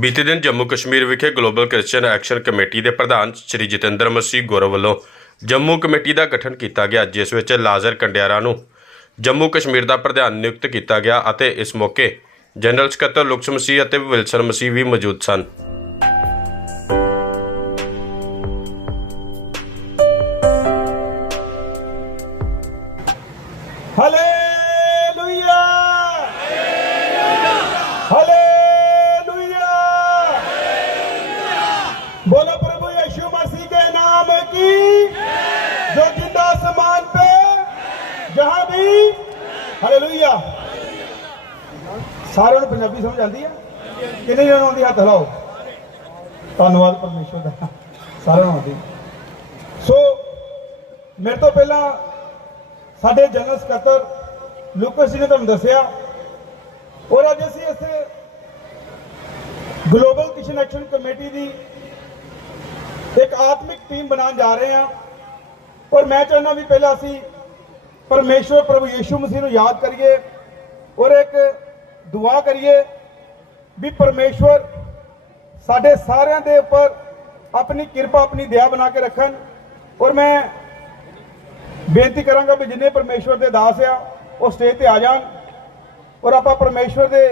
ਬੀਤੇ ਦਿਨ ਜੰਮੂ ਕਸ਼ਮੀਰ ਵਿਖੇ ਗਲੋਬਲ ਕ੍ਰਿਸਚੀਅਨ ਐਕਸ਼ਨ ਕਮੇਟੀ ਦੇ ਪ੍ਰਧਾਨ ਸ਼੍ਰੀ ਜਤਿੰਦਰ ਮਸੀਹ ਗੌਰਵ ਵੱਲੋਂ ਜੰਮੂ ਕਮੇਟੀ ਦਾ ਗਠਨ ਕੀਤਾ ਗਿਆ, ਜਿਸ ਵਿੱਚ ਲਾਜ਼ਰ ਕੰਡਿਆਰਾ ਨੂੰ ਜੰਮੂ ਕਸ਼ਮੀਰ ਦਾ ਪ੍ਰਧਾਨ ਨਿਯੁਕਤ ਕੀਤਾ ਗਿਆ ਅਤੇ ਇਸ ਮੌਕੇ ਜਨਰਲ ਸਕੱਤਰ ਲੁਕਸ ਮਸੀਹ ਅਤੇ ਵਿਲਸਨ ਮਸੀਹ ਵੀ ਮੌਜੂਦ ਸਨ। ਹਾਲੇਲੂਇਆ बोलो प्रभु यीशु मसीह के नाम की जो जिंदा आसमान पे जहां भी हालेलुया ਸਾਰਿਆਂ ਨੂੰ ਪੰਜਾਬੀ ਸਮਝ ਆਉਂਦੀ ਹੈ ਕਿੰਨੇ ਜਣਾਂ ਨੂੰ ਆਉਂਦੀ ਹੱਥ ਹਿਲਾਓ ਧੰਨਵਾਦ ਪਰਮੇਸ਼ਵਰ ਦਾ ਸਾਰਿਆਂ ਨੂੰ ਆਉਂਦੀ ਸੋ ਮੇਰੇ ਤੋਂ ਪਹਿਲਾਂ ਸਾਡੇ ਜਨਰਲ ਸਕੱਤਰ ਲੂਕਸ ਜੀ ਨੇ ਤੁਹਾਨੂੰ ਦੱਸਿਆ ਔਰ ਅੱਜ ਅਸੀਂ ਇੱਥੇ ਗਲੋਬਲ ਕਿਸ਼ਨ ਐਕਸ਼ਨ ਕਮੇਟੀ ਦੀ ਇੱਕ ਆਤਮਿਕ ਟੀਮ ਬਣਾਉਣ ਜਾ ਰਹੇ ਹਾਂ। ਔਰ ਮੈਂ ਚਾਹੁੰਦਾ ਵੀ ਪਹਿਲਾਂ ਅਸੀਂ ਪਰਮੇਸ਼ਵਰ ਪ੍ਰਭੂ ਯੀਸ਼ੂ ਮਸੀਹ ਨੂੰ ਯਾਦ ਕਰੀਏ ਔਰ ਇੱਕ ਦੁਆ ਕਰੀਏ ਵੀ ਪਰਮੇਸ਼ਵਰ ਸਾਡੇ ਸਾਰਿਆਂ ਦੇ ਉੱਪਰ ਆਪਣੀ ਕਿਰਪਾ, ਆਪਣੀ ਦਇਆ ਬਣਾ ਕੇ ਰੱਖਣ। ਔਰ ਮੈਂ ਬੇਨਤੀ ਕਰਾਂਗਾ ਵੀ ਜਿੰਨੇ ਪਰਮੇਸ਼ਵਰ ਦੇ ਦਾਸ ਆ, ਉਹ ਸਟੇਜ ਤੇ ਆ ਜਾਣ। ਔਰ ਆਪਾਂ ਪਰਮੇਸ਼ਵਰ ਦੇ